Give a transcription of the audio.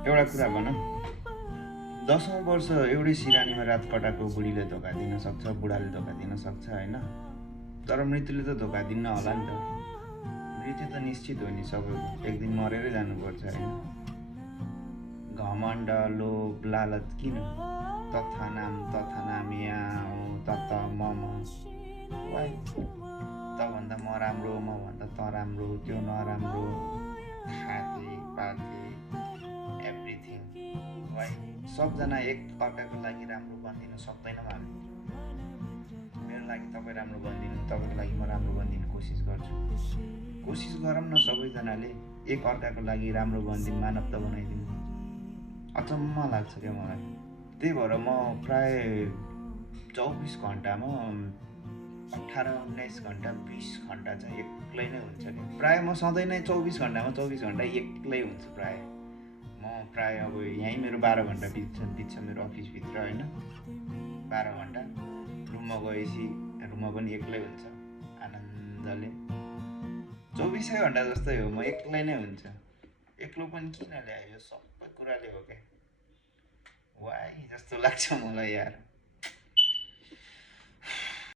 एउटा कुरा भनौँ, 10औं वर्ष एउटै सिरानीमा रात कटाएको बुढीले धोका दिन सक्छ, बुढाले धोका दिन सक्छ होइन, तर मृत्युले त धोका दिन्न होला नि त। मृत्यु त निश्चित हो नि सबैको, एक दिन मरेरै जानुपर्छ होइन। घमण्ड, लोभ, लालच किन? तथा नाम यहाँ तत मम, वाइ? तभन्दा म राम्रो, मभन्दा त राम्रो, त्यो नराम्रो, खाते पाते एभ्रिथिङ, वाइ? सबजना एक अर्काको लागि राम्रो बनिदिन सक्दैनौँ हामी। मेरो लागि तपाईँ राम्रो बनिदिनु, तपाईँको लागि म राम्रो बनिदिनु कोसिस गर्छु। कोसिस गरौँ न सबैजनाले, एक अर्काको लागि राम्रो बनिदिनु, मानवता बनाइदिनु। अचम्म लाग्छ क्या मलाई। त्यही भएर म प्राय 24 घन्टामा 18-19 घन्टा 20 घन्टा चाहिँ एक्लै नै हुन्छ कि। प्राय म सधैँ नै 24 घन्टामा 24 घन्टा एक्लै हुन्छु प्राय। म प्राय अब यहीँ मेरो 12 घन्टा बित्छ मेरो अफिसभित्र होइन, 12 घन्टा। रुममा गएपछि रुममा पनि एक्लै हुन्छ आनन्दले। 24 घन्टा जस्तै हो, म एक्लै नै हुन्छ। एक्लो पनि किन ल्यायो, सबै कुराले हो क्या, वाइ जस्तो लाग्छ मलाई यार।